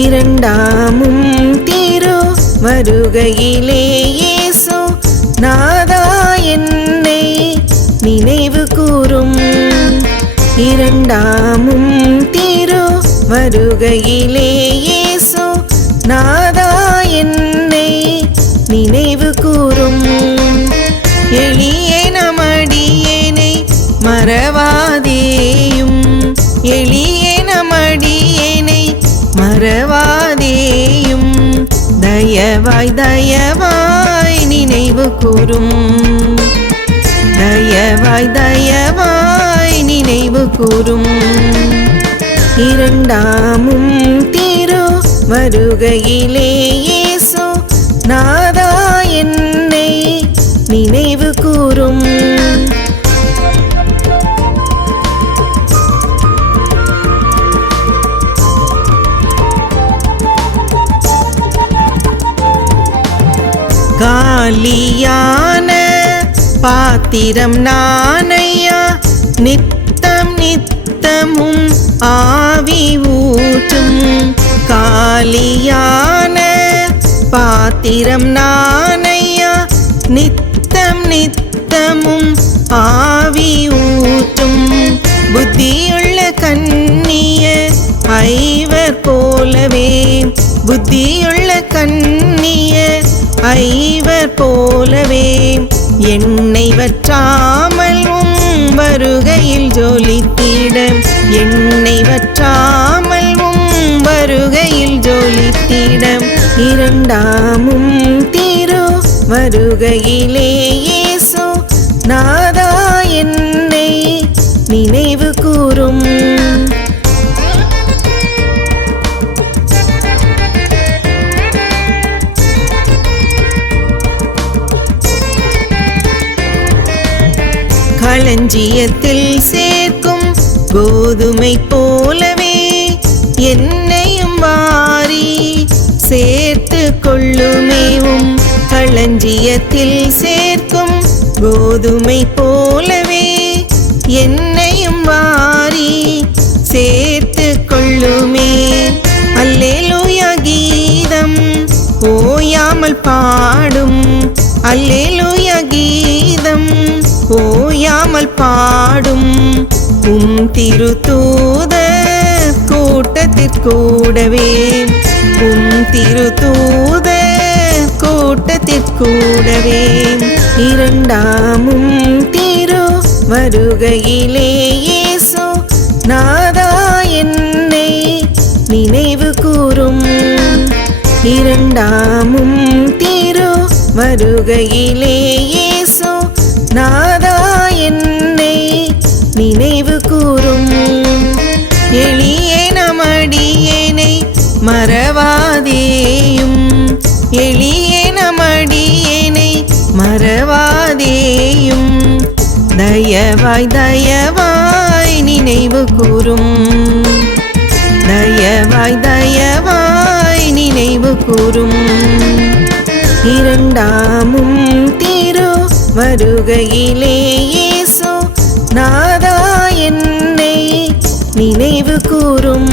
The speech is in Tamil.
இரண்டாமும் தீரோ வருகையிலே இயேசு நாதா என்னை நினைவு கூறும். இரண்டாமும் தீரோ வருகையிலே இயேசு நாதா என்னை நினைவு கூறும். எளிய தயவாய் தயவாய் நினைவு கூறும். தயவாய் தயவாய் நினைவு கூறும். இரண்டாமும் திரு வருகையிலேயே சோ நாதா என்னை நினை காலியான பாத்திரம் நானையா நித்தம் நித்தமும் ஆவி ஊற்றும். காலியான பாத்திரம் நானையா நித்தம் நித்தமும் ஆவி ஊற்றும். புத்தியுள்ள கண்ணிய ஐவர் போலவே. புத்தியுள்ள கண்ணிய போலவே என்னை வற்றாமல் உம் வருகையில் ஜோலித்திட. என்னை வற்றாமல் உம் வருகையில் ஜொலித்திட. இரண்டாமும் திரு வருகையிலே இயேசு நாதா என்னை நினைவு கூறும் களஞ்சியத்தில் சேர்க்கும் கோதுமை போலவே என்னையும் வாரி சேர்த்து கொள்ளுமேவும் களஞ்சியத்தில் சேர்க்கும் கோதுமை போலவே என்னையும் வாரி சேர்த்து கொள்ளுமே. அல்லேலூயா கீதம் ஓயாமல் பாடும். அல்லேலூயா கீதம் ஓயாமல் பாடும். உம் திருத்தூத கூட்டத்திற்கூடவே. உம் திருத்தூத கூட்டத்திற்கூடவே. இரண்டாமும் திரு வருகையிலேயே இயேசு நாதா என்னை நினைவு கூறும். இரண்டாமும் திரு வருகையிலேயே இயேசு நாதா என்னை நினைவு கூறும். எளிய நமடியனை மறவாதேயும். எளிய நமடியனை மறவாதேயும். தயவாய் தயவாய் நினைவு கூறும். தயவாய் தயவாய் நினைவு கூறும். இரண்டாமும் திரு வருகையிலேயே நாதா என்னை நினைவு கூறும்